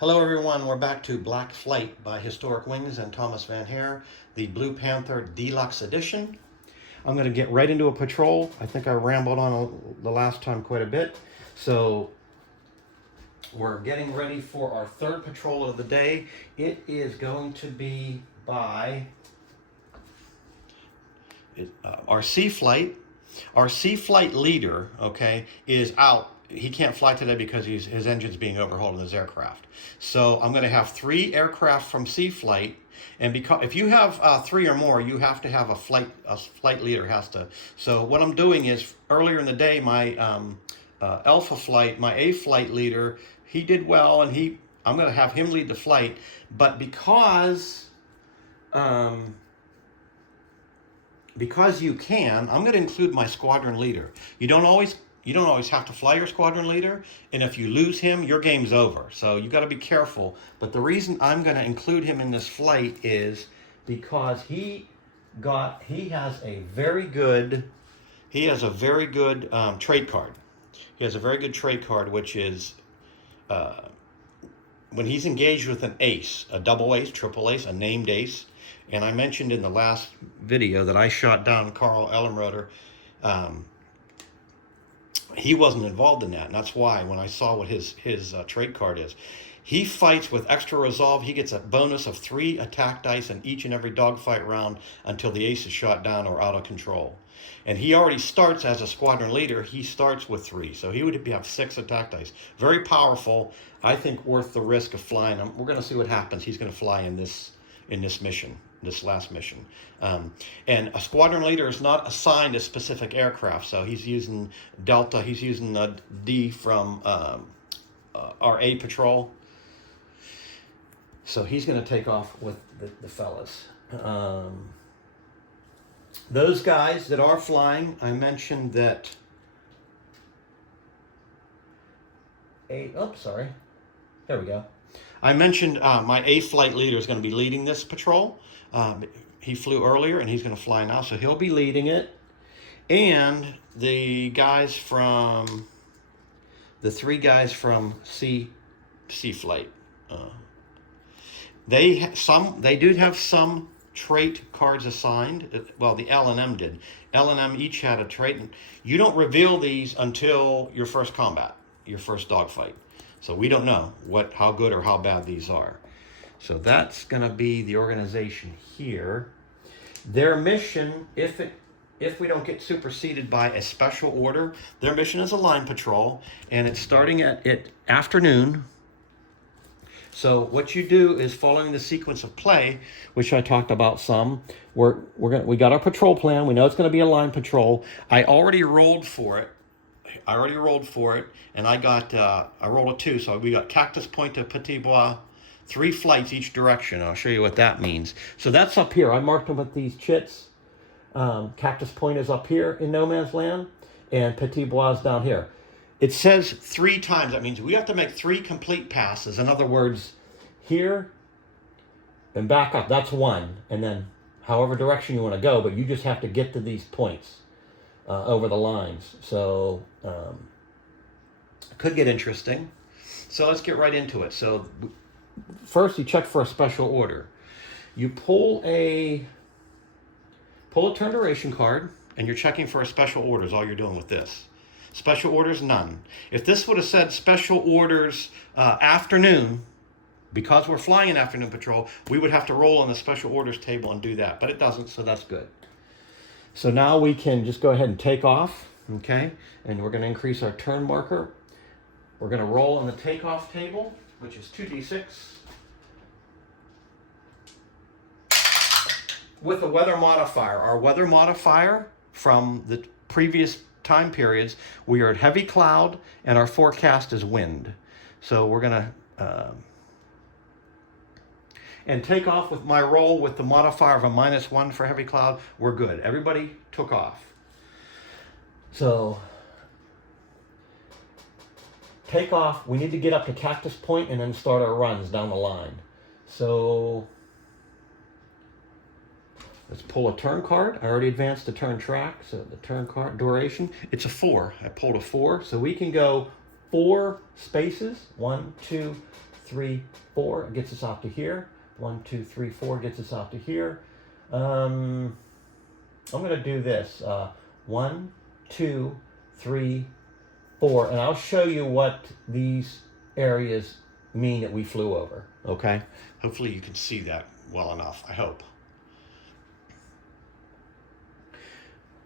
Hello everyone, we're back to Black Flight by Historic Wings and Thomas Van Hare, the Blue Panther Deluxe Edition. I'm going to get right into a patrol. I think I rambled on the last time quite a bit. So we're getting ready for our third patrol of the day. It is going to be by our sea flight. Our sea flight leader, okay, is out. He can't fly today because his engine's being overhauled in his aircraft. So I'm going to have 3 aircraft from sea flight, and because if you have 3 or more, you have to have a flight leader has to. So what I'm doing is earlier in the day, my Alpha flight, my A flight leader, he did well, and I'm going to have him lead the flight, but because you can, I'm going to include my squadron leader. You don't always have to fly your squadron leader, and if you lose him, your game's over. So you got to be careful. But the reason I'm going to include him in this flight is because he has a very good trade card. He has a very good trade card, which is when he's engaged with an ace, a double ace, triple ace, a named ace. And I mentioned in the last video that I shot down Carl Ellenroder. He wasn't involved in that, and that's why when I saw what his trade card is, he fights with extra resolve. He gets a bonus of 3 attack dice in each and every dogfight round until the ace is shot down or out of control. And he already starts as a squadron leader. He starts with 3, so he would have 6 attack dice. Very powerful. I think worth the risk of flying him. We're going to see what happens. He's going to fly in this mission, this last mission. And a squadron leader is not assigned a specific aircraft, so he's using Delta, he's using the D from our A patrol. So he's going to take off with the fellas. Those guys that are flying, I mentioned that there we go. I mentioned my A flight leader is going to be leading this patrol. He flew earlier and he's going to fly now, so he'll be leading it. And the 3 guys from C flight, they do have some trait cards assigned. Well, the L and M did. L and M each had a trait. You don't reveal these until your first combat, your first dogfight. So we don't know how good or how bad these are. So that's going to be the organization here. Their mission, if we don't get superseded by a special order, their mission is a line patrol, and it's starting at afternoon. So what you do is, following the sequence of play, which I talked about some, we got our patrol plan. We know it's going to be a line patrol. I already rolled for it, and I rolled a 2, so we got Cactus Point to Petit Bois, 3 flights each direction. I'll show you what that means. So that's up here. I marked them with these chits. Cactus Point is up here in no man's land, and Petit Bois is down here. It says 3 times. That means we have to make 3 complete passes. In other words, here and back up. That's 1, and then however direction you want to go, but you just have to get to these points over the lines. So could get interesting. So let's get right into it. So first, you check for a special order. You pull a turn duration card, and you're checking for a special orders. All you're doing with this. Special orders, none. If this would have said special orders afternoon, because we're flying an afternoon patrol, we would have to roll on the special orders table and do that. But it doesn't, so that's good. So now we can just go ahead and take off, okay? And we're going to increase our turn marker. We're going to roll on the takeoff table, which is 2d6. With the weather modifier. Our weather modifier from the previous time periods, we are at heavy cloud, and our forecast is wind. So we're going to and take off with my roll with the modifier of a -1 for heavy cloud. We're good. Everybody took off. So take off. We need to get up to Cactus Point and then start our runs down the line. So let's pull a turn card. I already advanced the turn track, so the turn card duration, it's a 4. I pulled a 4, so we can go 4 spaces. 1, 2, 3, 4. It gets us out to here. 1, 2, 3, 4 gets us out to here. I'm going to do this. 1, 2, 3, 4. And I'll show you what these areas mean that we flew over. Okay? Hopefully you can see that well enough, I hope.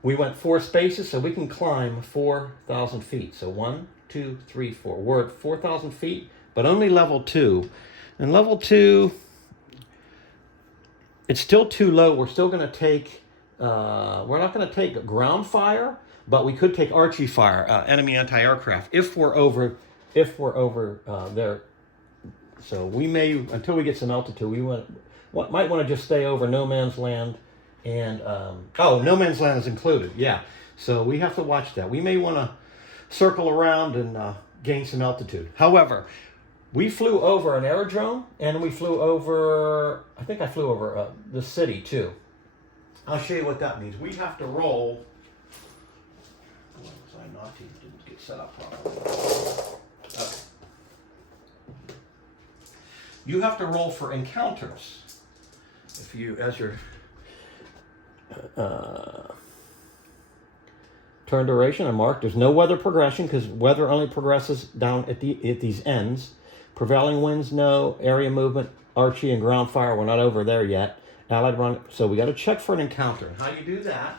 We went 4 spaces, so we can climb 4,000 feet. So 1, 2, 3, 4. We're at 4,000 feet, but only level 2. And level 2, it's still too low. We're still going to take, we're not going to take ground fire, but we could take Archie fire, enemy anti-aircraft, if we're over there. So we may, until we get some altitude, we might want to just stay over no man's land. And, no man's land is included, yeah. So we have to watch that. We may want to circle around and gain some altitude. However, we flew over an aerodrome, and we flew over, I think I flew over the city too. I'll show you what that means. We have to roll. What was I naughty? Didn't get set up properly. Okay. You have to roll for encounters. If you, as your turn duration are marked. There's no weather progression because weather only progresses down at these ends. Prevailing winds, no. Area movement, Archie and ground fire, we're not over there yet. Allied run, so we got to check for an encounter. How you do that?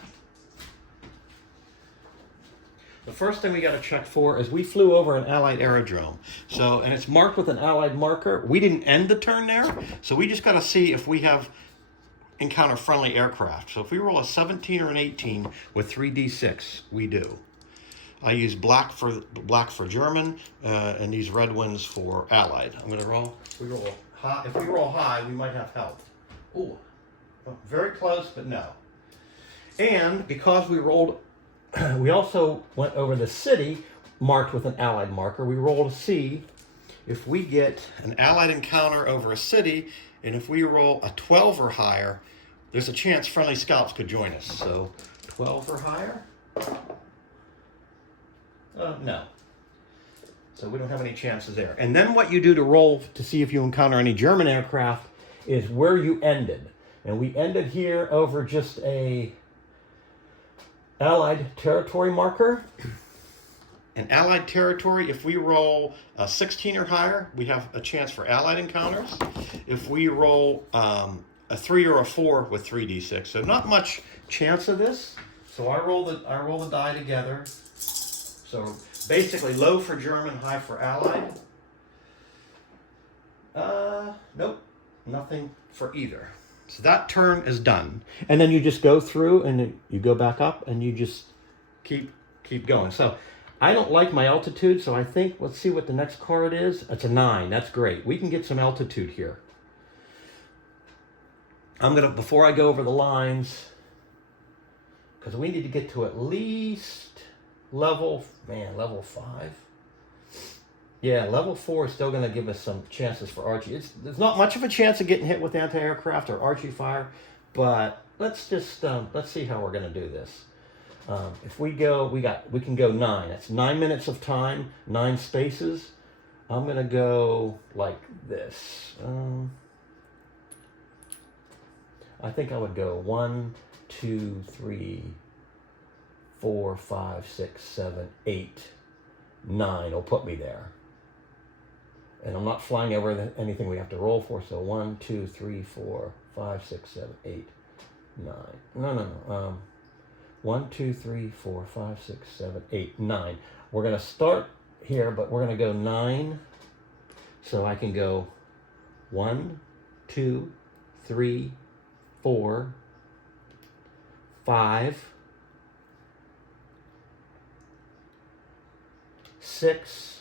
The first thing we got to check for is we flew over an Allied aerodrome. So, and it's marked with an Allied marker. We didn't end the turn there, so we just got to see if we have encounter friendly aircraft. So if we roll a 17 or an 18 with 3d6, we do. I use black for German, and these red ones for Allied. I'm going to roll. If we roll high, we might have help. Ooh, very close, but no. And because we rolled, we also went over the city marked with an Allied marker. We roll to see if we get an Allied encounter over a city, and if we roll a 12 or higher, there's a chance friendly scouts could join us. So 12 or higher? No. So we don't have any chances there. And then what you do to roll to see if you encounter any German aircraft is where you ended. And we ended here over just a Allied territory marker. An Allied territory, if we roll a 16 or higher, we have a chance for Allied encounters. If we roll a 3 or a 4 with 3d6, so not much chance of this. So I roll the die together. So basically low for German, high for Allied. Nope, nothing for either. So that turn is done. And then you just go through and you go back up and you just keep going. So I don't like my altitude, so I think, let's see what the next card is. It's a 9. That's great. We can get some altitude here. I'm going to, before I go over the lines, because we need to get to at least level 5. Yeah, level 4 is still going to give us some chances for Archie. There's not much of a chance of getting hit with anti-aircraft or Archie fire, but let's just, let's see how we're going to do this. If we go, we can go 9. That's 9 minutes of time, 9 spaces. I'm going to go like this. I think I would go 1, 2, 3, 4, 5, 6, 7, 8, 9. It'll put me there. And I'm not flying over anything we have to roll for. So 1, 2, 3, 4, 5, 6, 7, 8, 9. No. 1, 2, 3, 4, 5, 6, 7, 8, 9. We're going to start here, but we're going to go 9. So I can go 1, 2, 3, 4, 5, 6,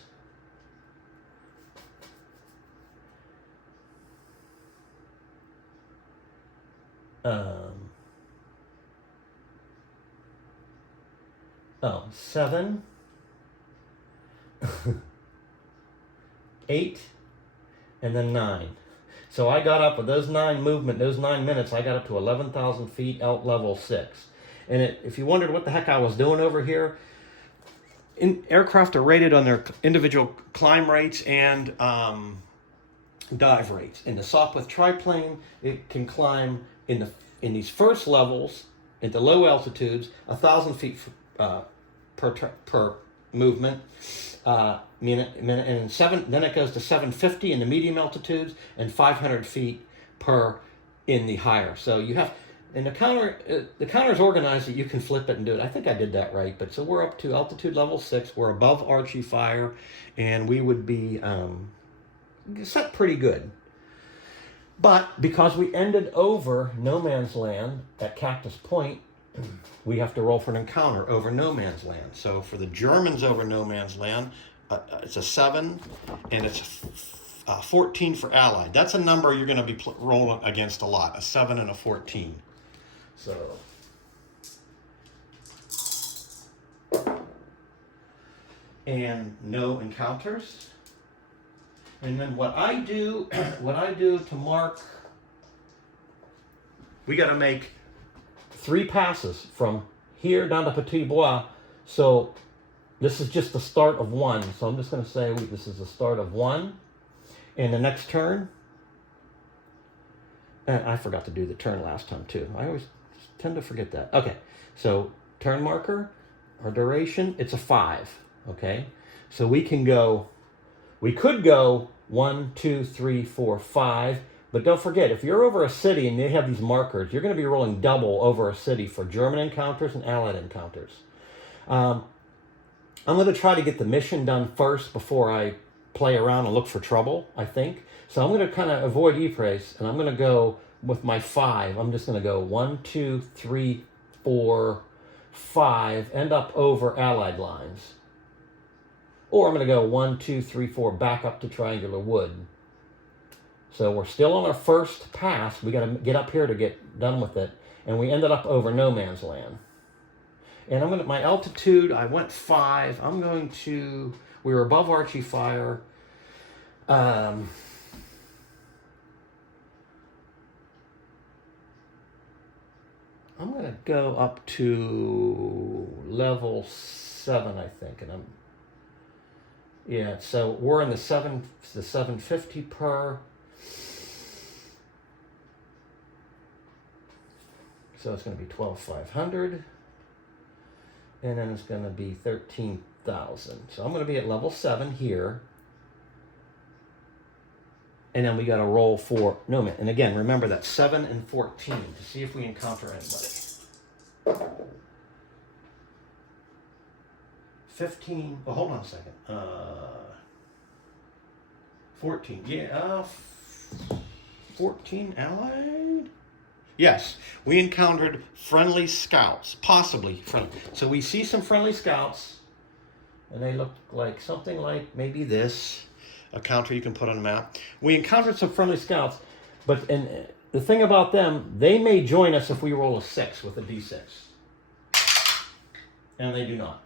7, 8, and then 9. So I got up with those 9 minutes, I got up to 11,000 feet out level 6. And if you wondered what the heck I was doing over here, aircraft are rated on their individual climb rates and dive rates. In the Sopwith triplane, it can climb in these first levels, at the low altitudes, 1,000 feet per movement. Minute, and then it goes to 750 in the medium altitudes and 500 feet per in the higher. So you have, and the counter's organized that you can flip it and do it. I think I did that right, but so we're up to altitude level 6. We're above Archie fire, and we would be set pretty good. But because we ended over no man's land at Cactus Point, we have to roll for an encounter over no man's land. So for the Germans over no man's land, it's a 7, and it's 14 for Allied. That's a number you're going to be rolling against a lot, a 7 and a 14. So and no encounters. And then what I do to mark, we got to make 3 passes from here down to Petit Bois. So this is just the start of 1. So I'm just going to say this is the start of 1. And the next turn, and I forgot to do the turn last time too. I always tend to forget that. Okay, so turn marker, our duration, it's a 5. Okay, so we could go 1, 2, 3, 4, 5. But don't forget, if you're over a city and they have these markers, you're going to be rolling double over a city for German encounters and Allied encounters. I'm going to try to get the mission done first before I play around and look for trouble, I think. So I'm going to kind of avoid Ypres, and I'm going to go with my 5. I'm just going to go 1, 2, 3, 4, 5, end up over Allied lines. Or I'm going to go 1, 2, 3, 4, back up to Triangular Wood. So we're still on our first pass. We got to get up here to get done with it. And we ended up over no man's land. And my altitude, I went 5. We were above Archie fire. I'm going to go up to level 7, I think. And so we're in the 750 per. So it's going to be 12,500. And then it's going to be 13,000. So I'm going to be at level 7 here. And then we got to roll for no man. And again, remember that 7 and 14 to see if we encounter anybody. 15. Oh, hold on a second. 14. Yeah. 14 Allied. Yes, we encountered friendly scouts, possibly friendly. So we see some friendly scouts, and they look like something like maybe this, a counter you can put on a map. We encountered some friendly scouts, but the thing about them, they may join us if we roll a 6 with a d6. And they do not.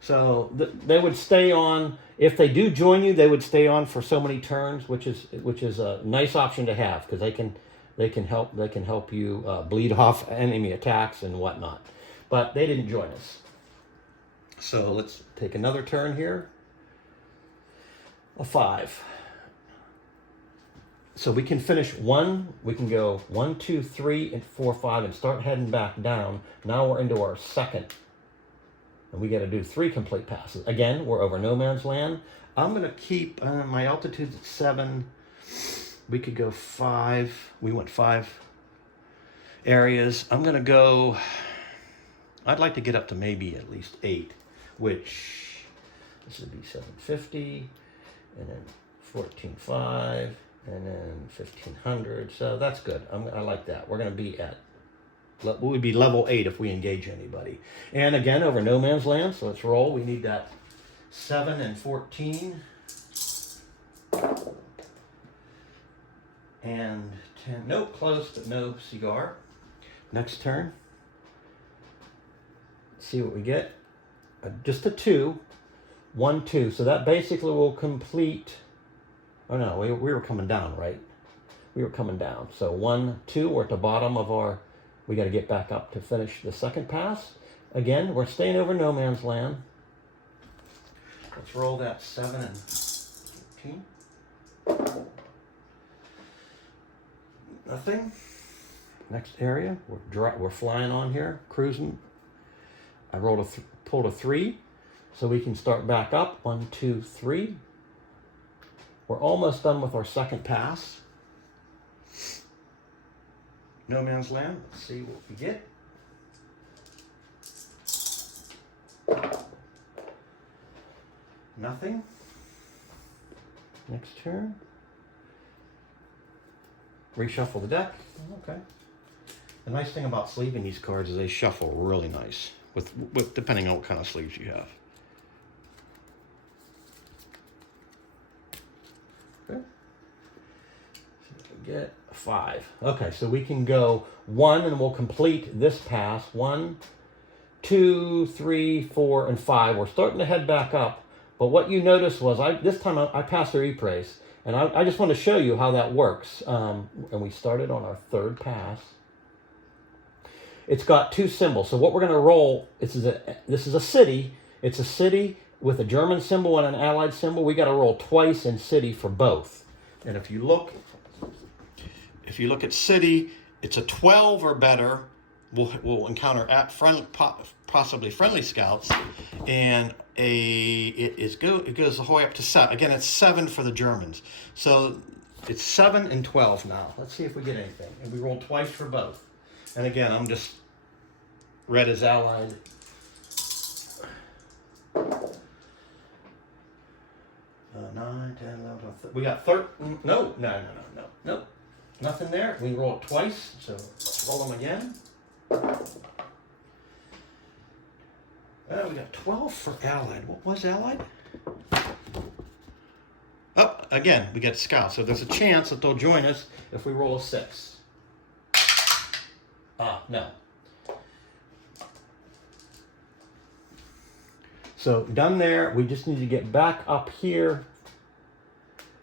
So they would stay on. If they do join you, they would stay on for so many turns, which is a nice option to have, because they can help you bleed off enemy attacks and whatnot. But they didn't join us. So let's take another turn here. A 5. So we can finish 1. We can go 1, 2, 3, and 4, 5, and start heading back down. Now we're into our second. And we got to do 3 complete passes. Again, we're over no man's land. I'm going to keep my altitude at 7. We could go 5. We went 5 areas. I'm going to go, I'd like to get up to maybe at least 8, which this would be 750, and then 14.5, and then 1500. So that's good. I like that. We're going to be we would be level 8 if we engage anybody. And again, over no man's land. So let's roll. We need that 7 and 14. And 10. Nope, close, but no cigar. Next turn. Let's see what we get. Just a 2. 1, 2. So that basically will complete. Oh no, we were coming down, right? We were coming down. So 1, 2. We're at the bottom of our. We got to get back up to finish the second pass. Again, we're staying over no man's land. Let's roll that 7 and 14. Nothing. Next area, we're flying on here, cruising. I pulled a 3, so we can start back up. 1, 2, 3. We're almost done with our second pass. No man's land. Let's see what we get. Nothing. Next turn. Reshuffle the deck. Okay. The nice thing about sleeving these cards is they shuffle really nice, with depending on what kind of sleeves you have. Okay. So we get a 5. Okay, so we can go 1 and we'll complete this pass. 1, 2, 3, 4, and 5. We're starting to head back up, but what you notice was this time I passed our E-Praise, and I just want to show you how that works. And we started on our third pass. It's got 2 symbols. So what we're going to roll, this is a city. It's a city with a German symbol and an Allied symbol. We got to roll twice in city for both. And if you look at city, it's a 12 or better. We'll encounter possibly friendly scouts, and it goes the whole way up to 7. Again, it's 7 for the Germans. So it's 7 and 12 now. Let's see if we get anything. And we roll twice for both. And again, I'm just red as Allied. Nine, 10, 11, 12. We got 13. No. Nothing there. We roll it twice. So let's roll them again. We got 12 for Allied. What was Allied? Oh, again, we get scouts. So there's a chance that they'll join us if we roll a 6. No. So done there. We just need to get back up here.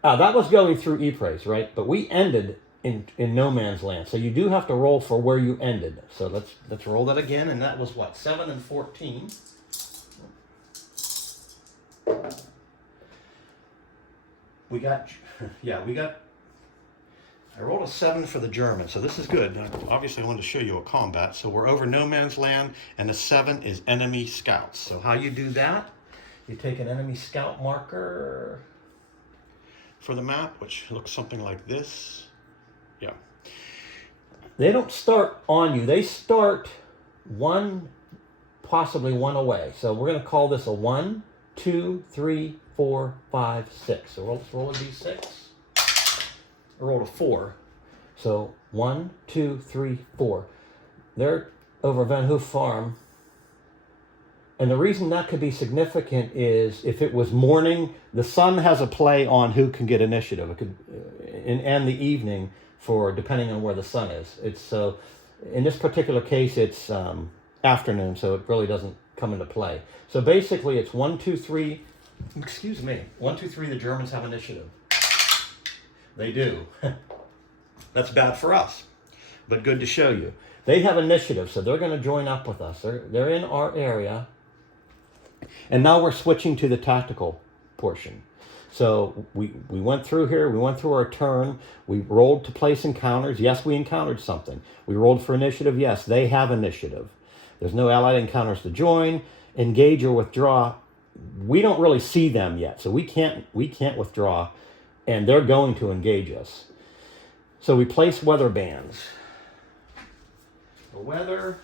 That was going through E-Praise, right? But we ended in no man's land. So you do have to roll for where you ended. So let's roll that again. And that was what? 7 and 14. I rolled a 7 for the Germans, so this is good. Obviously, I wanted to show you a combat. So we're over no man's land, and the 7 is enemy scouts. So how you do that, you take an enemy scout marker for the map, which looks something like this. Yeah. They don't start on you. They start possibly one away. So we're going to call this a 1, 2, 3, 4, 5, 6. So let's roll a d6. I rolled a 4. So 1, 2, 3, 4. They're over Van Hoof Farm. And the reason that could be significant is if it was morning, the sun has a play on who can get initiative. It could, and the evening for depending on where the sun is. It's so in this particular case it's afternoon, so it really doesn't come into play. So basically it's 1, 2, 3. Excuse me. 1, 2, 3. The Germans have initiative. They do. That's bad for us, but good to show you. They have initiative, so they're going to join up with us. They're in our area. And now we're switching to the tactical portion. So we went through here. We went through our turn. We rolled to place encounters. Yes, we encountered something. We rolled for initiative. Yes, they have initiative. There's no allied encounters to join, engage, or withdraw. We don't really see them yet, so we can't withdraw. And they're going to engage us. So we place weather bands. The weather.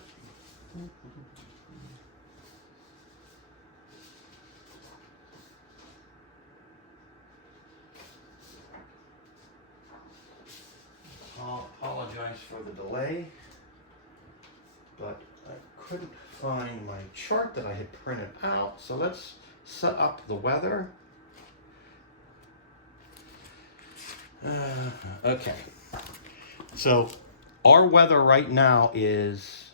I'll apologize for the delay, but I couldn't find my chart that I had printed out. So let's set up the weather. Okay, so our weather right now is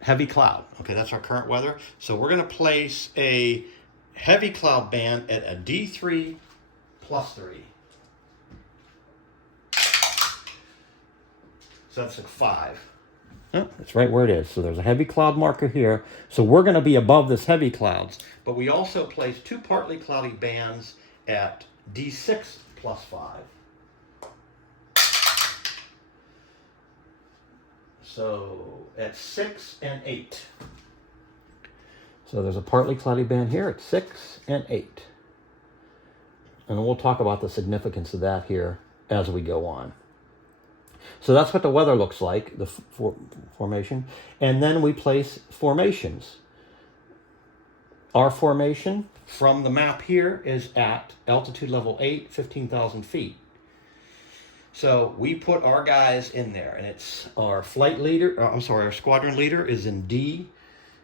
heavy cloud. Okay, that's our current weather. So we're going to place a heavy cloud band at a D3 plus 3. So that's a 5. Oh, that's right where it is. So there's a heavy cloud marker here. So we're going to be above this heavy clouds, but we also place 2 partly cloudy bands at D6 plus 5. So at 6 and 8. So there's a partly cloudy band here at 6 and 8. And we'll talk about the significance of that here as we go on. So that's what the weather looks like, the formation. And then we place formations. Our formation from the map here is at altitude level 8, 15,000 feet. So we put our guys in there, and it's our flight leader, our squadron leader is in D,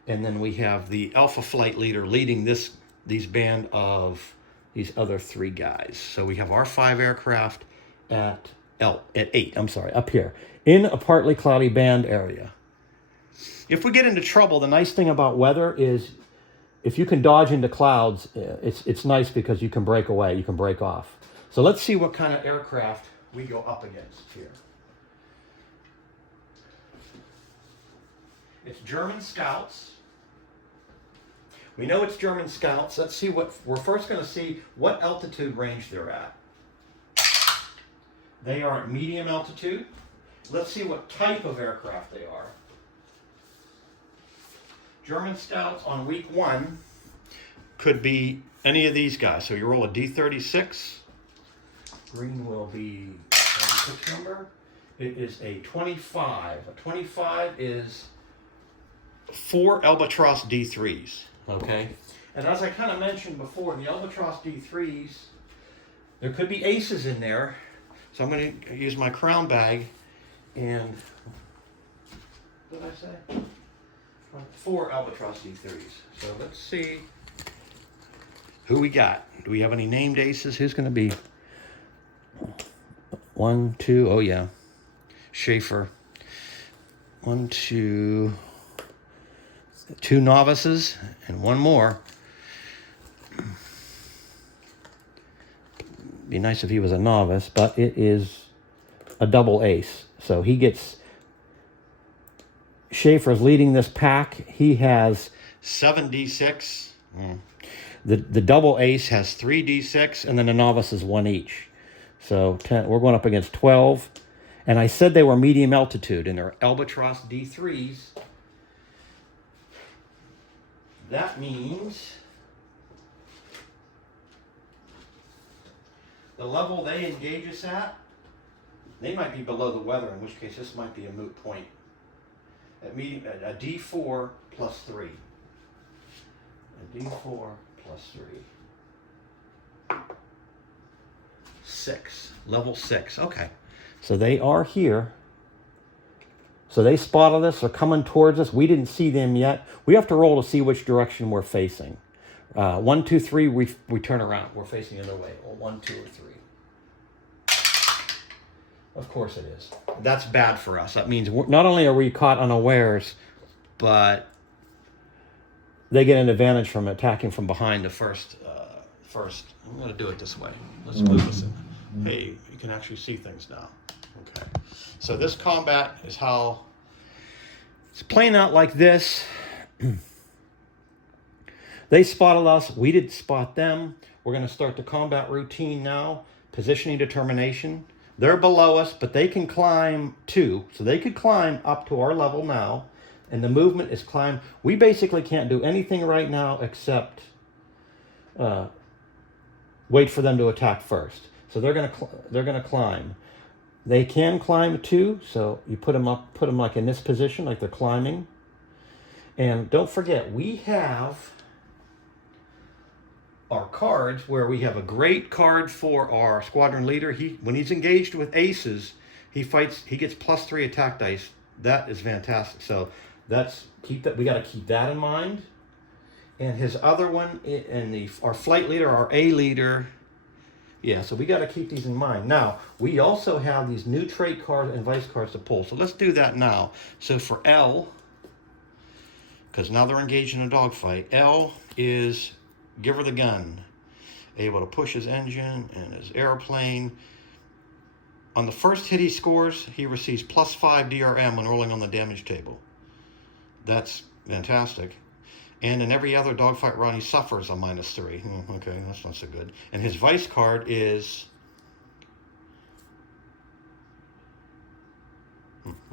and then we have the alpha flight leader leading these band of these other 3 guys. So we have our 5 aircraft at 8, up here, in a partly cloudy band area. If we get into trouble, the nice thing about weather is if you can dodge into clouds, it's nice because you can break away, you can break off. So let's see what kind of aircraft we go up against here. It's German Scouts. We know it's German Scouts. Let's see we're first going to see what altitude range they're at. They are at medium altitude. Let's see what type of aircraft they are. German Scouts on week 1 could be any of these guys. So you roll a D36. Green will be the number. It is a 25. A 25 is 4 Albatross D3s. Okay? And as I kind of mentioned before, the Albatross D3s, there could be aces in there. So I'm going to use my crown bag and, what did I say? 4 Albatross D3s. So let's see who we got. Do we have any named aces? Who's going to be 1, 2, oh yeah, Schaefer. 1, 2, 2 novices and 1 more. Be nice if he was a novice, but it is a double ace. So he gets, Schaefer's leading this pack. He has 7 D6. The double ace has 3 D6, and then the novice is 1 each. So 10, we're going up against 12. And I said they were medium altitude, and they're Albatross D3s. That means the level they engage us at, they might be below the weather, in which case this might be a moot point. At medium, a D4 plus 3. A D4 plus 3. 6. Level 6. Okay. So they are here. So they spotted us. They're coming towards us. We didn't see them yet. We have to roll to see which direction we're facing. 1, 2, 3, we turn around. We're facing the other way. 1, 2, or 3. Of course it is. That's bad for us. That means not only are we caught unawares, but they get an advantage from attacking from behind the first. I'm going to do it this way. Let's move this in. Hey, you can actually see things now. Okay. So this combat is how it's playing out like this. They spotted us. We didn't spot them. We're going to start the combat routine now. Positioning determination. They're below us, but they can climb too. So they could climb up to our level now. And the movement is climb. We basically can't do anything right now except wait for them to attack first. So they're gonna climb. They can climb too. So you put them like in this position, like they're climbing. And don't forget, we have our cards where we have a great card for our squadron leader. When he's engaged with aces, he gets +3 attack dice. That is fantastic. So we got to keep that in mind. And his other one, our flight leader, our A leader, yeah, so we got to keep these in mind. Now, we also have these new trait cards and vice cards to pull. So let's do that now. So for L, because now they're engaged in a dogfight, L is give her the gun. Able to push his engine and his airplane. On the first hit he scores, he receives +5 DRM when rolling on the damage table. That's fantastic. And in every other dogfight run, he suffers a -3. Okay, that's not so good. And his vice card is...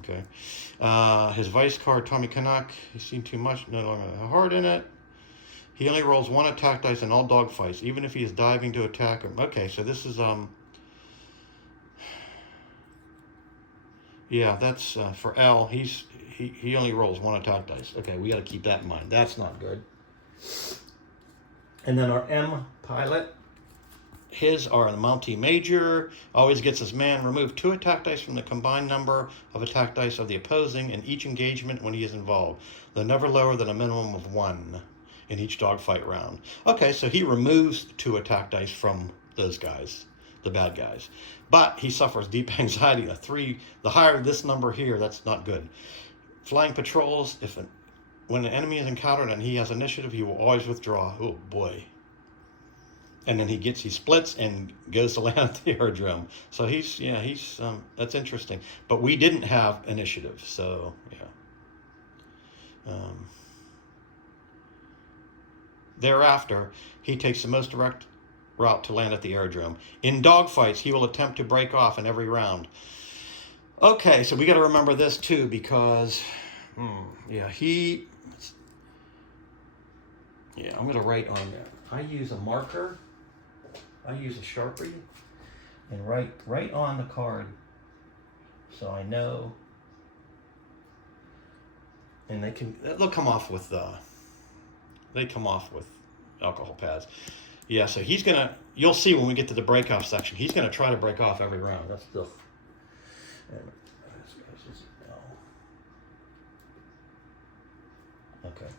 Okay. His vice card, Tommy Canuck. He's seen too much. No longer have heart in it. He only rolls 1 attack dice in all dog fights, even if he is diving to attack him. Okay, so this is yeah, that's for L. He only rolls 1 attack dice. Okay, we got to keep that in mind. That's not good. And then our M pilot. His are the Mountie Major. Always gets his man. Remove 2 attack dice from the combined number of attack dice of the opposing in each engagement when he is involved. They're never lower than a minimum of 1 in each dogfight round. Okay, so he removes 2 attack dice from those guys, the bad guys. But he suffers deep anxiety. The higher this number here, that's not good. Flying patrols, when an enemy is encountered and he has initiative, he will always withdraw. Oh boy. And then he splits and goes to land at the aerodrome. So he's that's interesting. But we didn't have initiative, so yeah. Thereafter, he takes the most direct route to land at the aerodrome. In dogfights, he will attempt to break off in every round. Okay, so we got to remember this too, because I'm going to write on there. I use a marker. I use a Sharpie and write on the card so I know. And they'll come off with alcohol pads. Yeah, so you'll see when we get to the break off section, he's gonna try to break off every round. That's the okay.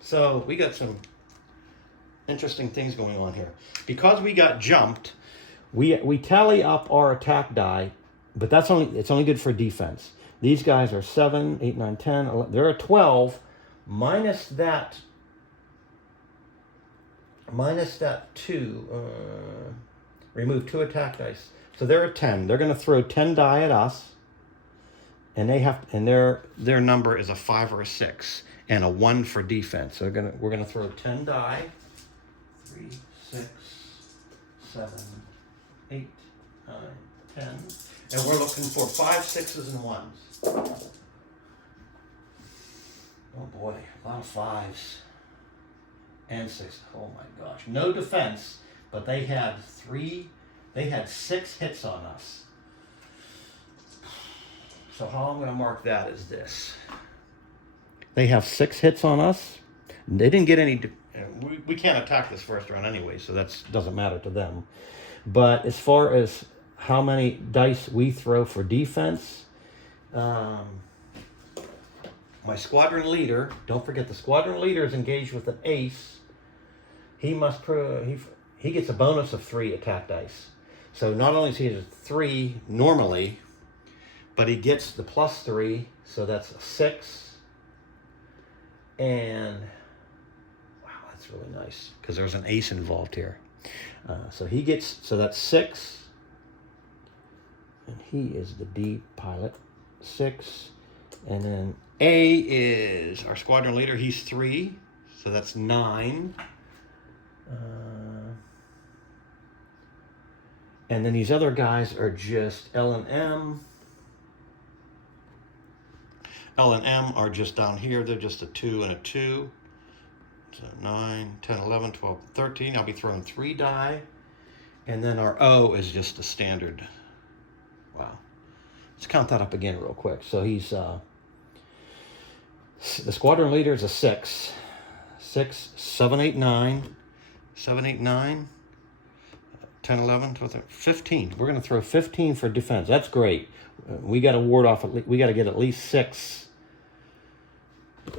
So we got some interesting things going on here. Because we got jumped, we tally up our attack die, but it's only good for defense. These guys are 7, 8, 9, 10, 11, they're a 12, minus that 2, remove 2 attack dice. So they're a 10. They're going to throw 10 die at us, and their number is a 5 or a 6 and a 1 for defense. So we're going to throw 10 die. 3, 6, 7, 8, 9, 10. And we're looking for 5, 6s, and 1s. Oh boy, a lot of 5s. And 6. Oh my gosh. No defense, but they had 6 hits on us. So how I'm going to mark that is this. They have 6 hits on us. They didn't get any... We can't attack this first round anyway, so that doesn't matter to them. But as far as how many dice we throw for defense, my squadron leader, don't forget the squadron leader is engaged with an ace. He gets a bonus of 3 attack dice. So not only is he at 3 normally, but he gets the +3, so that's a 6. And wow, that's really nice because there's an ace involved here. So that's 6. And he is the D pilot, 6. And then A is our squadron leader. He's 3, so that's 9. And then these other guys are just L and M. L and M are just down here. They're just a 2 and a 2. So 9, 10, 11, 12, 13. I'll be throwing 3 die. And then our O is just a standard. Wow. Let's count that up again real quick. So he's... the squadron leader is a 6. 6, 7, 8, 9. 7, 8, 9. 10, 11, 12, 13, 15. We're going to throw 15 for defense. That's great. We got to ward off, we got to get at least 6. Wow.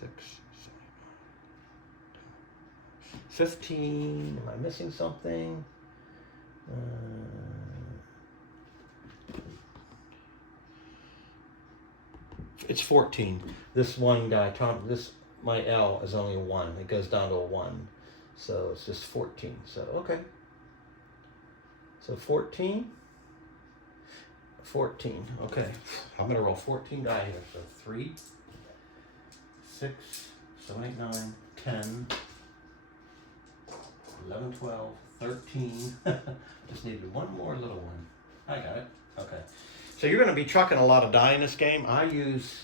6, 7, 15. Am I missing something? It's 14. This one guy, my L is only a 1. It goes down to a 1. So it's just 14. So, okay. So 14. 14. Okay. I'm going to roll 14 die here. So 3, 6, 7, 8, 9, 10, 11, 12, 13. Just needed one more little one. I got it. Okay. So you're going to be chucking a lot of die in this game. I use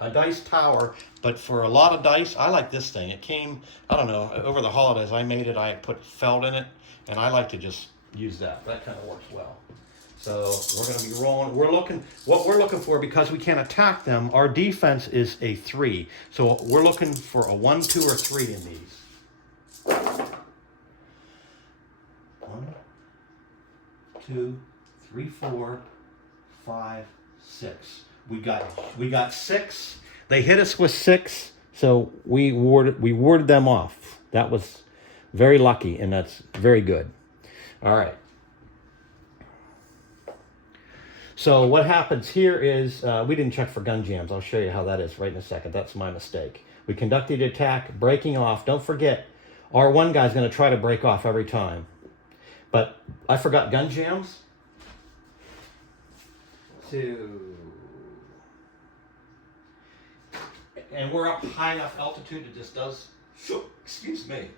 a dice tower, but for a lot of dice, I like this thing. It came, I don't know, over the holidays I made it, I put felt in it, and I like to just use that. That kind of works well. So we're going to be rolling. What we're looking for, because we can't attack them, our defense is a 3. So we're looking for a 1, 2, or 3 in these. 1, 2, 3, 4, 5, 6. We got 6. They hit us with 6, so we warded them off. That was very lucky, and that's very good. All right. So what happens here is we didn't check for gun jams. I'll show you how that is right in a second. That's my mistake. We conducted the attack, breaking off. Don't forget, our one guy's going to try to break off every time. But I forgot gun jams. 2. And we're up high enough altitude it just does. Excuse me.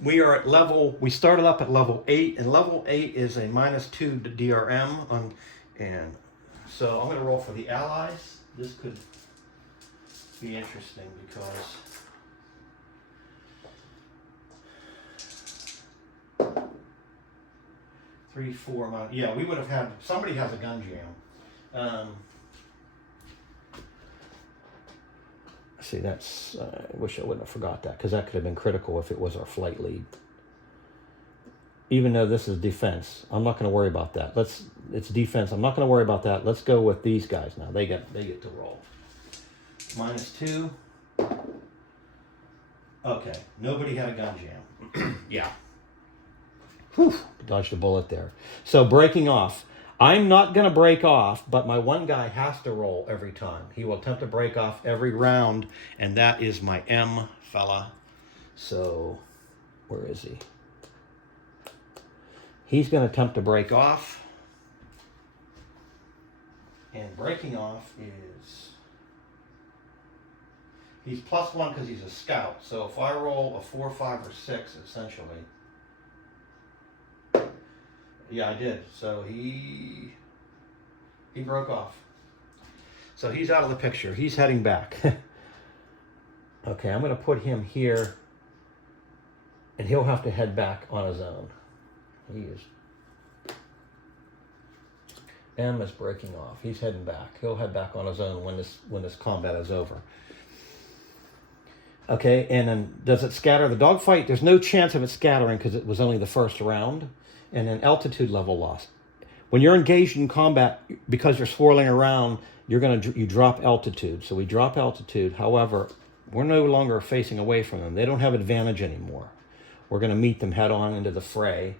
We are at we started up at level 8, and level 8 is a -2 to DRM. And so I'm going to roll for the allies. This could be interesting because three, 4, yeah, we would have had, somebody has a gun jam. See, that's, I wish I wouldn't have forgot that, because that could have been critical if it was our flight lead. Even though this is defense, I'm not going to worry about that. It's defense. I'm not going to worry about that. Let's go with these guys now. They get to roll. -2. Okay, nobody had a gun jam. Yeah. Whew, dodged a bullet there. So breaking off. I'm not going to break off, but my one guy has to roll every time. He will attempt to break off every round, and that is my M fella. So, where is he? He's going to attempt to break off. And breaking off is... He's +1 because he's a scout. So if I roll a 4, 5, or 6, essentially... Yeah, I did. So he broke off. So he's out of the picture. He's heading back. Okay, I'm going to put him here, and he'll have to head back on his own. He is. M is breaking off. He's heading back. He'll head back on his own when this combat is over. Okay, and then does it scatter the dogfight? There's no chance of it scattering because it was only the first round. And then altitude level loss. When you're engaged in combat, because you're swirling around, you drop altitude. So we drop altitude. However, we're no longer facing away from them. They don't have advantage anymore. We're going to meet them head on into the fray.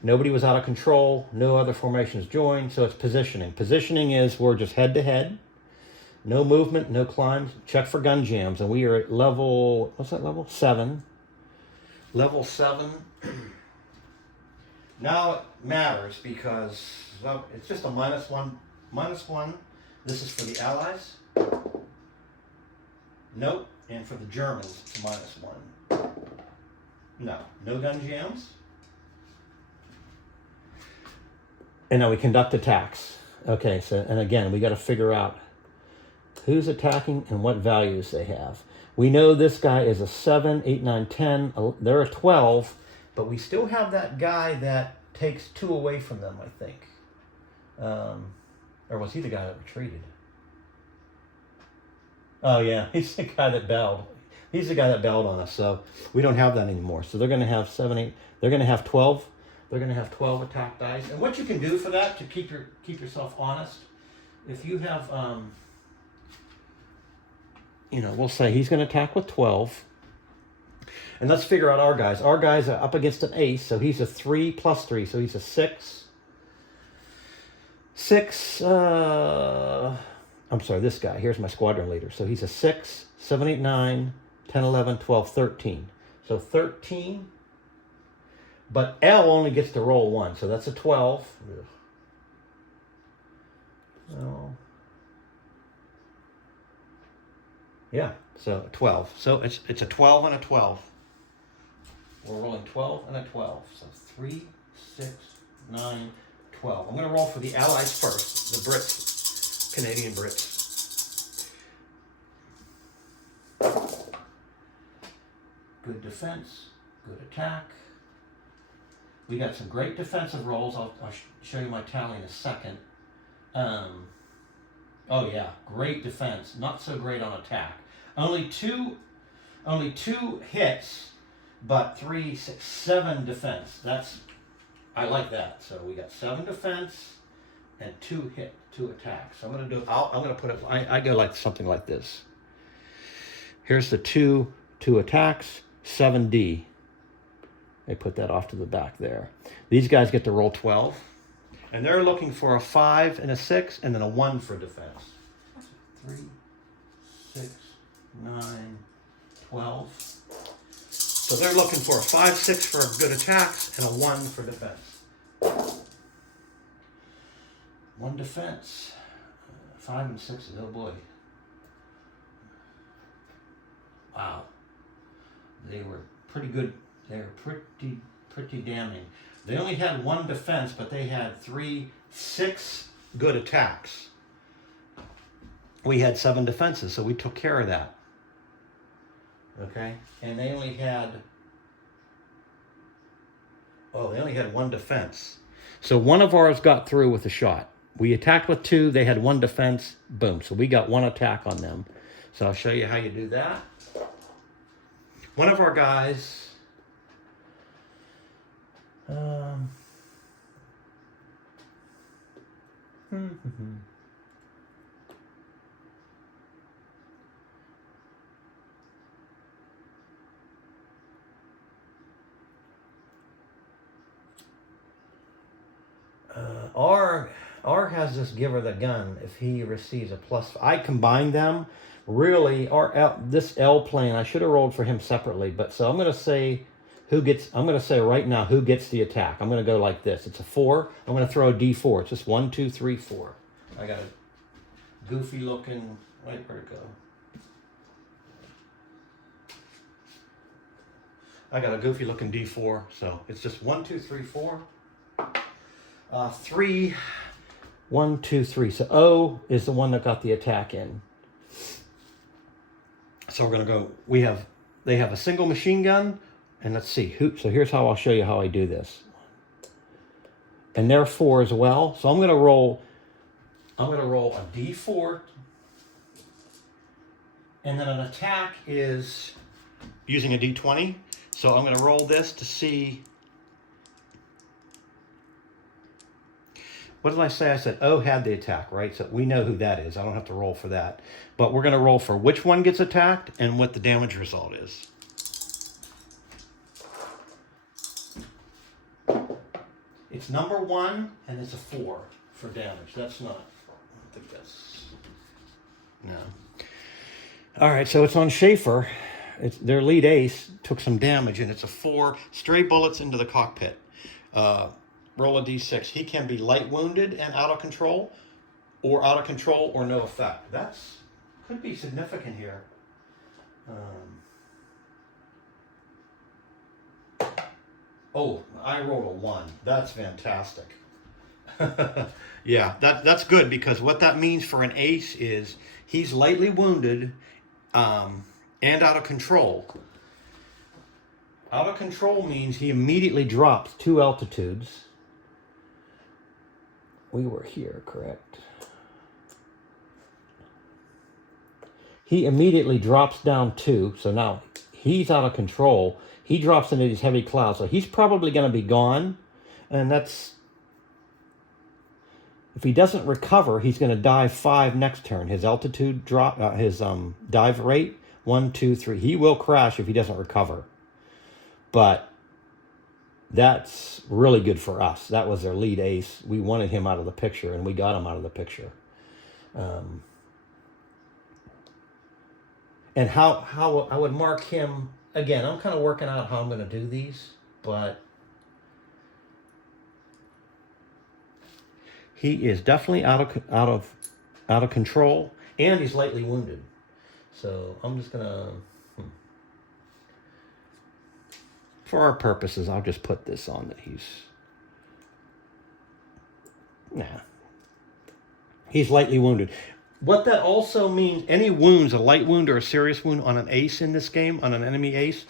Nobody was out of control. No other formations joined. So it's positioning. Positioning is we're just head to head. No movement, no climbs. Check for gun jams. And we are at level, what's that level? 7. Level 7. Now it matters because it's just a -1. This is for the Allies. Nope. And for the Germans, it's -1. No gun jams. And now we conduct attacks. Okay, so, and again, we got to figure out who's attacking and what values they have. We know this guy is a 7, 8, 9, 10. They're a 12. But we still have that guy that takes 2 away from them, I think. Or was he the guy that retreated? Oh, yeah. He's the guy that bailed. He's the guy that bailed on us. So we don't have that anymore. So they're going to have 7, 8. They're going to have 12. They're going to have 12 attack dice. And what you can do for that, to keep yourself honest, if you have, we'll say he's going to attack with 12. And let's figure out our guys. Our guys are up against an ace, so he's a 3 + 3, so he's a 6. 6, I'm sorry, this guy. Here's my squadron leader. So he's a 6, 7, 8, 9, 10, 11, 12, 13. So 13. But L only gets to roll 1, so that's a 12. Oh. Yeah, so 12. So it's a 12 and a 12. We're rolling 12 and a 12. So 3, 6, 9, 12. I'm going to roll for the Allies first, the Brits, Canadian Brits. Good defense, good attack. We got some great defensive rolls. I'll show you my tally in a second. Oh yeah, great defense. Not so great on attack. Only two hits, but 3, 6, 7 defense. I like that. So we got 7 defense and 2 attacks. So I'm gonna do. I'm gonna put it. I go like something like this. Here's the two attacks, 7D. I put that off to the back there. These guys get to roll 12. And they're looking for a 5 and a 6 and then a 1 for defense. 3, 6, 9, 12. So they're looking for a 5, 6 for good attacks and a 1 for defense. 1 defense. 5 and 6, oh boy. Wow. They were pretty good. They were pretty damning. They only had 1 defense, but they had 3, 6 good attacks. We had 7 defenses, so we took care of that. Okay? And they only had 1 defense. So one of ours got through with a shot. We attacked with 2, they had 1 defense, boom. So we got 1 attack on them. So I'll show you how you do that. One of our guys... R has this give her the gun if he receives a plus. I combined them. Really, this L plane, I should have rolled for him separately, but so I'm going to say I'm going to say right now who gets the attack. I'm going to go like this. It's a 4. I'm going to throw a D4. It's just 1, 2, 3, 4. I got a goofy looking, where'd it go? I got a goofy looking D4, so it's just 1, 2, 3, 4. 3, 1, 2, 3. So O is the one that got the attack in. So we're going to go, they have a single machine gun, and let's see, so here's how I'll show you how I do this. And they're 4 as well. So I'm going to roll a D4, and then an attack is using a D20. So I'm going to roll this to see. What did I say? I said O had the attack, right? So we know who that is. I don't have to roll for that. But we're going to roll for which one gets attacked and what the damage result is. It's number 1, and it's a 4 for damage. That's not, I don't think that's, no. All right, so it's on Schaefer. Their lead ace took some damage, and it's a 4. Stray bullets into the cockpit. Roll a D6. He can be light wounded and out of control or no effect. That's could be significant here. Oh, I rolled a 1. That's fantastic. Yeah, that's good, because what that means for an ace is he's lightly wounded and out of control. Out of control means he immediately drops 2 altitudes. We were here, correct? He immediately drops down 2, so now he's out of control. He drops into these heavy clouds, so he's probably going to be gone, and that's... If he doesn't recover, he's going to dive 5 next turn. His altitude drop, his dive rate, 1, 2, 3. He will crash if he doesn't recover. But that's really good for us. That was their lead ace. We wanted him out of the picture, and we got him out of the picture. And how I would mark him, again, I'm kind of working out how I'm going to do these, but he is definitely out of control, and he's lightly wounded. So I'm just going to... For our purposes, I'll just put this on that he's lightly wounded. What that also means, any wounds, a light wound or a serious wound on an ace in this game, on an enemy ace,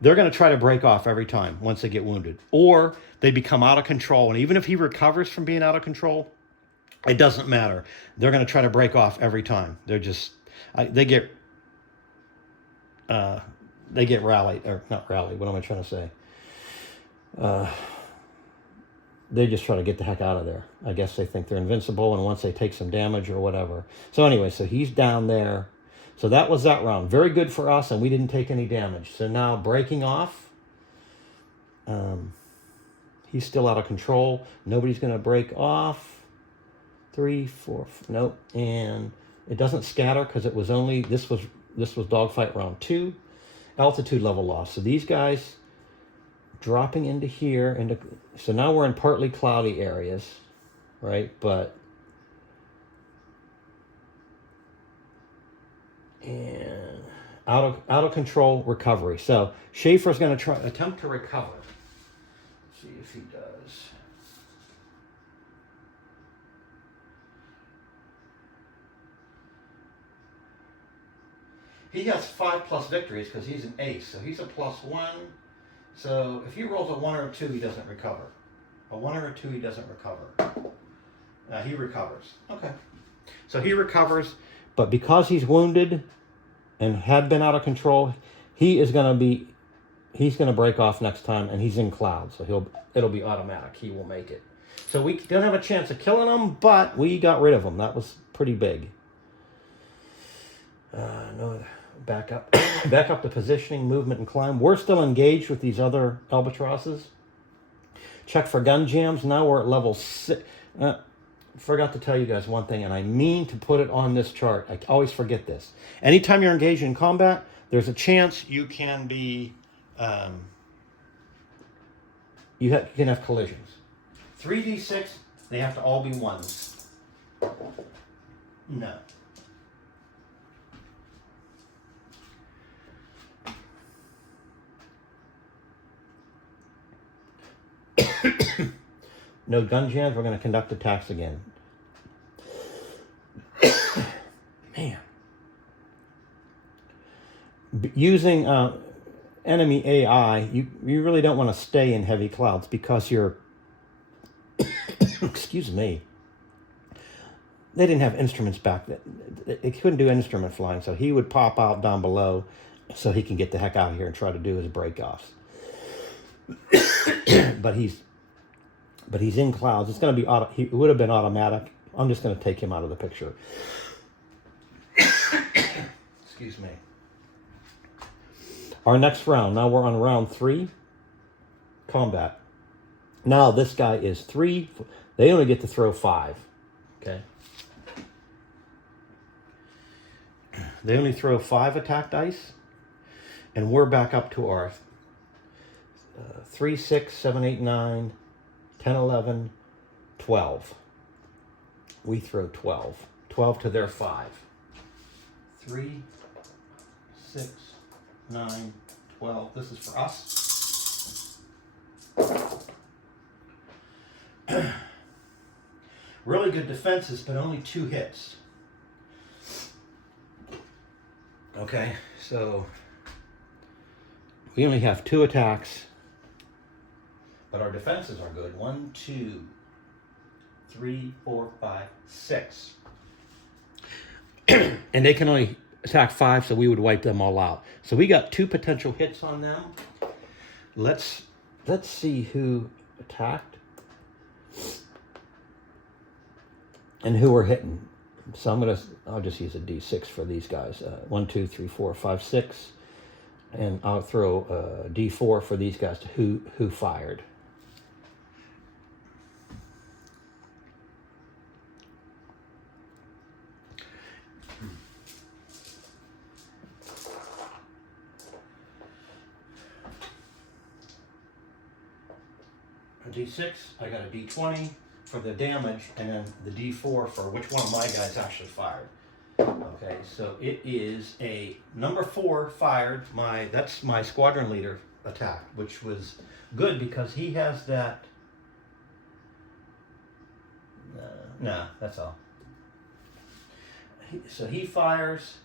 they're going to try to break off every time once they get wounded. Or they become out of control. And even if he recovers from being out of control, it doesn't matter. They're going to try to break off every time. They're just, they get rallied, or not rallied, what am I trying to say? They just try to get the heck out of there. I guess they think they're invincible, and once they take some damage or whatever. So anyway, so he's down there. So that was that round. Very good for us, and we didn't take any damage. So now breaking off. He's still out of control. Nobody's going to break off. 3, 4, nope. And it doesn't scatter because it was only, this was dogfight round 2. Altitude level loss. So these guys dropping into here, so now we're in partly cloudy areas, right? But and out of control recovery. So Schaefer's going to attempt to recover. Let's see if he does. He has 5+ victories because he's an ace, so he's a +1. So if he rolls a 1 or a 2, he doesn't recover. A 1 or a 2, he doesn't recover. He recovers. Okay. So he recovers, but because he's wounded and had been out of control, he's going to break off next time, and he's in cloud, so it'll be automatic. He will make it. So we don't have a chance of killing him, but we got rid of him. That was pretty big. No. Back up to positioning, movement, and climb. We're still engaged with these other albatrosses. Check for gun jams. Now we're at level 6. Forgot to tell you guys one thing, and I mean to put it on this chart. I always forget this. Anytime you're engaged in combat, there's a chance you can be, you can have collisions. 3d6, they have to all be 1s. No. No gun jams. We're going to conduct attacks again. Man. Using enemy AI, you really don't want to stay in heavy clouds because you're... Excuse me. They didn't have instruments back then. They couldn't do instrument flying, so he would pop out down below so he can get the heck out of here and try to do his break-offs. But he's in clouds. It's going to be he would have been automatic. I'm just going to take him out of the picture. Excuse me. Our next round. Now we're on round 3. Combat. Now this guy is 3. They only get to throw 5. Okay. They only throw 5 attack dice. And we're back up to our 3, 6, 7, 8, 9, 10, 11, 12. We throw 12. 12 to their 5. 3, 6, 9, 12. This is for us. Really good defenses, but only 2 hits. Okay, so we only have 2 attacks. But our defenses are good. 1, 2, 3, 4, 5, 6. And they can only attack 5, so we would wipe them all out. So we got 2 potential hits on them. Let's see who attacked and who we're hitting. So I'll just use a D6 for these guys. 1, 2, 3, 4, 5, 6. And I'll throw a D4 for these guys to who fired. A D6, I got a D20 for the damage, and then the D4 for which one of my guys actually fired. Okay, so it is a number 4 fired. That's my squadron leader attacked, which was good because he has that. No, that's all. So he fires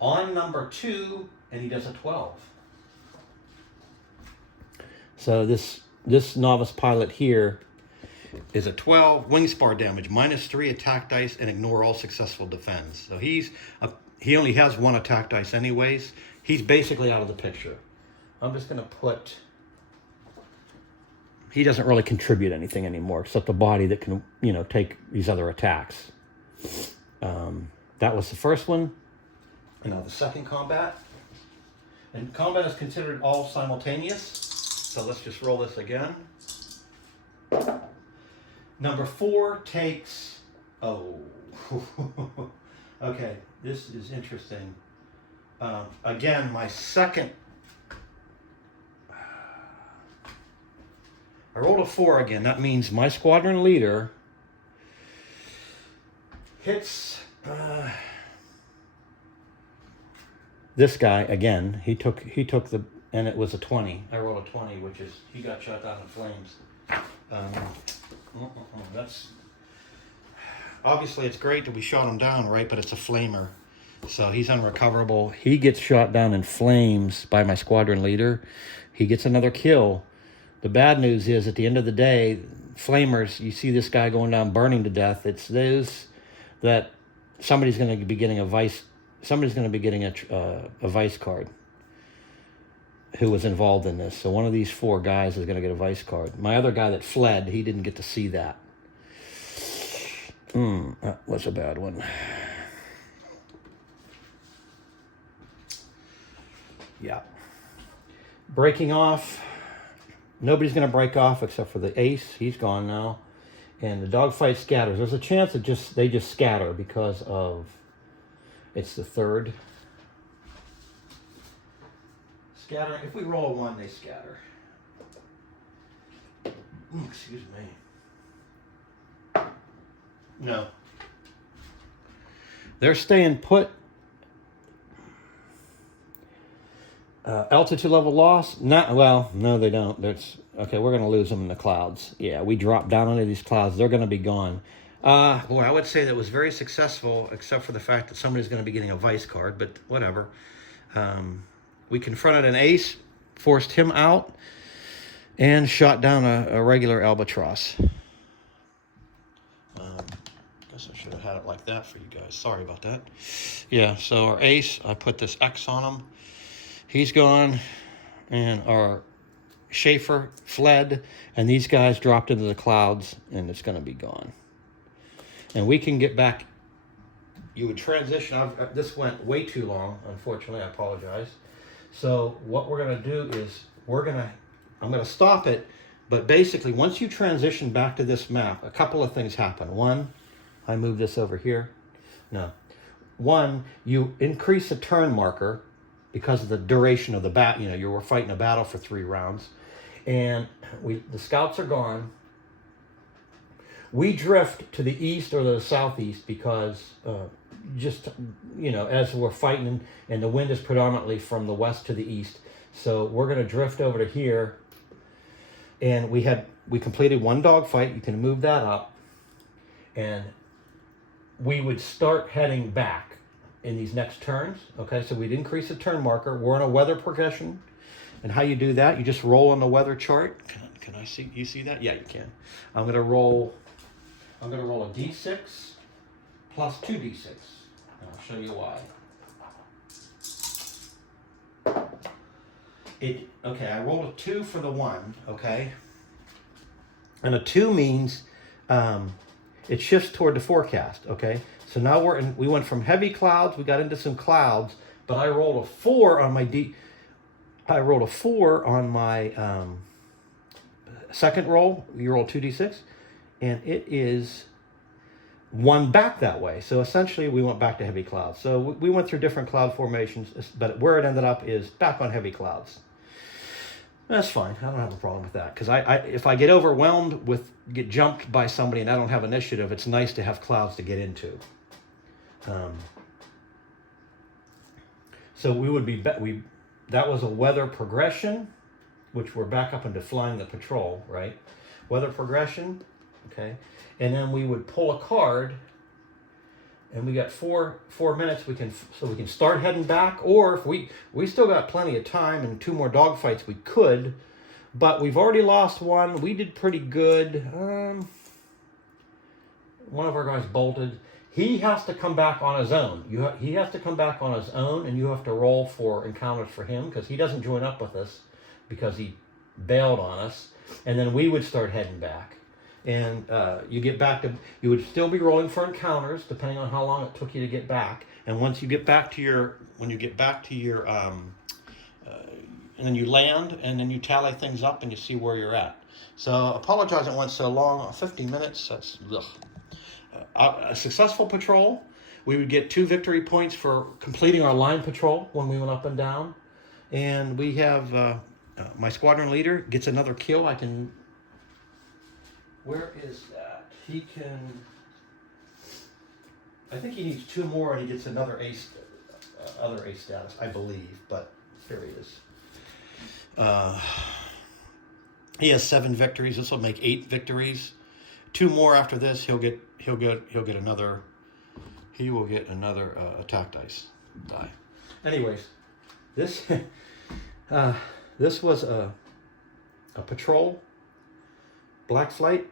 on number 2, and he does a 12. So this novice pilot here is a 12 wing spar damage, -3 attack dice, and ignore all successful defense. So he only has 1 attack dice anyways. He's basically out of the picture. I'm just going to put... He doesn't really contribute anything anymore, except the body that can, take these other attacks. That was the first one. And now the second combat. And combat is considered all simultaneous. So let's just roll this again. Number 4 takes... Oh. Okay, this is interesting. Again, my second... I rolled a 4 again. That means my squadron leader hits this guy again. He took the, and it was a 20. I rolled a 20, which is he got shot down in flames. That's obviously it's great that we shot him down, right? But it's a flamer, so he's unrecoverable. He gets shot down in flames by my squadron leader. He gets another kill. The bad news is, at the end of the day, flamers, you see this guy going down burning to death. It's those that somebody's going to be getting a vice. Somebody's going to be getting a vice card who was involved in this. So one of these 4 guys is going to get a vice card. My other guy that fled, he didn't get to see that. That was a bad one. Yeah. Breaking off. Nobody's going to break off except for the ace. He's gone now. And the dogfight scatters. There's a chance that they just scatter because of... It's the 3rd. Scatter. If we roll a 1, they scatter. Excuse me. No. They're staying put. Altitude level loss? No, they don't. Okay, we're going to lose them in the clouds. Yeah, we drop down into these clouds. They're going to be gone. Boy, I would say that was very successful, except for the fact that somebody's going to be getting a vice card, but whatever. We confronted an ace, forced him out, and shot down a regular albatross. Guess I should have had it like that for you guys. Sorry about that. Yeah, so our ace, I put this X on him. He's gone, and our Schaefer fled, and these guys dropped into the clouds, and it's going to be gone. And we can get back. You would transition. This went way too long, unfortunately. I apologize. So what we're going to do is I'm going to stop it, but basically once you transition back to this map, a couple of things happen. One, I move this over here. No. One, you increase the turn marker because of the duration of the battle. You were fighting a battle for 3 rounds, and the scouts are gone. We drift to the east or the southeast because as we're fighting, and the wind is predominantly from the west to the east. So we're going to drift over to here, and we completed 1 dogfight. You can move that up, and we would start heading back in these next turns. Okay, so we'd increase the turn marker. We're on a weather progression, and how you do that, you just roll on the weather chart. Can I see? You see that? Yeah, you can. I'm going to roll a d6 plus 2d6. And I'll show you why. Okay, I rolled a 2 for the 1, okay? And a 2 means it shifts toward the forecast, okay? So now we went from heavy clouds, we got into some clouds, but I rolled a 4 on my second roll. You roll 2d6, and it is 1 back that way. So essentially we went back to heavy clouds. So we went through different cloud formations, but where it ended up is back on heavy clouds. That's fine. I don't have a problem with that, because if I get overwhelmed get jumped by somebody and I don't have initiative, it's nice to have clouds to get into. So we would be that was a weather progression. which we're back up into flying the patrol, right? Weather progression, okay, and then we would pull a card, and we got four minutes. We can start heading back, or if we still got plenty of time and 2 more dogfights, we could, but we've already lost one. We did pretty good. One of our guys bolted. He has to come back on his own. He has to come back on his own, and you have to roll for encounters for him because he doesn't join up with us because he bailed on us. And then we would start heading back. And you would still be rolling for encounters depending on how long it took you to get back. And once you get back to your, and then you land, and then you tally things up and you see where you're at. So apologize it went so long. 15 minutes. That's ugh. A successful patrol. We would get 2 victory points for completing our line patrol when we went up and down. And we have my squadron leader gets another kill. Where is that? I think he needs 2 more and he gets another other A status, I believe, but here he is. He has 7 victories. This will make 8 victories. 2 more after this, he will get another attack dice die. Anyways, this was a patrol, Black Flight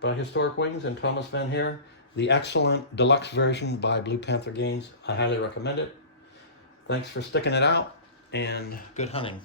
by Historic Wings and Thomas Van Heer, the excellent deluxe version by Blue Panther Games. I highly recommend it. Thanks for sticking it out, and good hunting.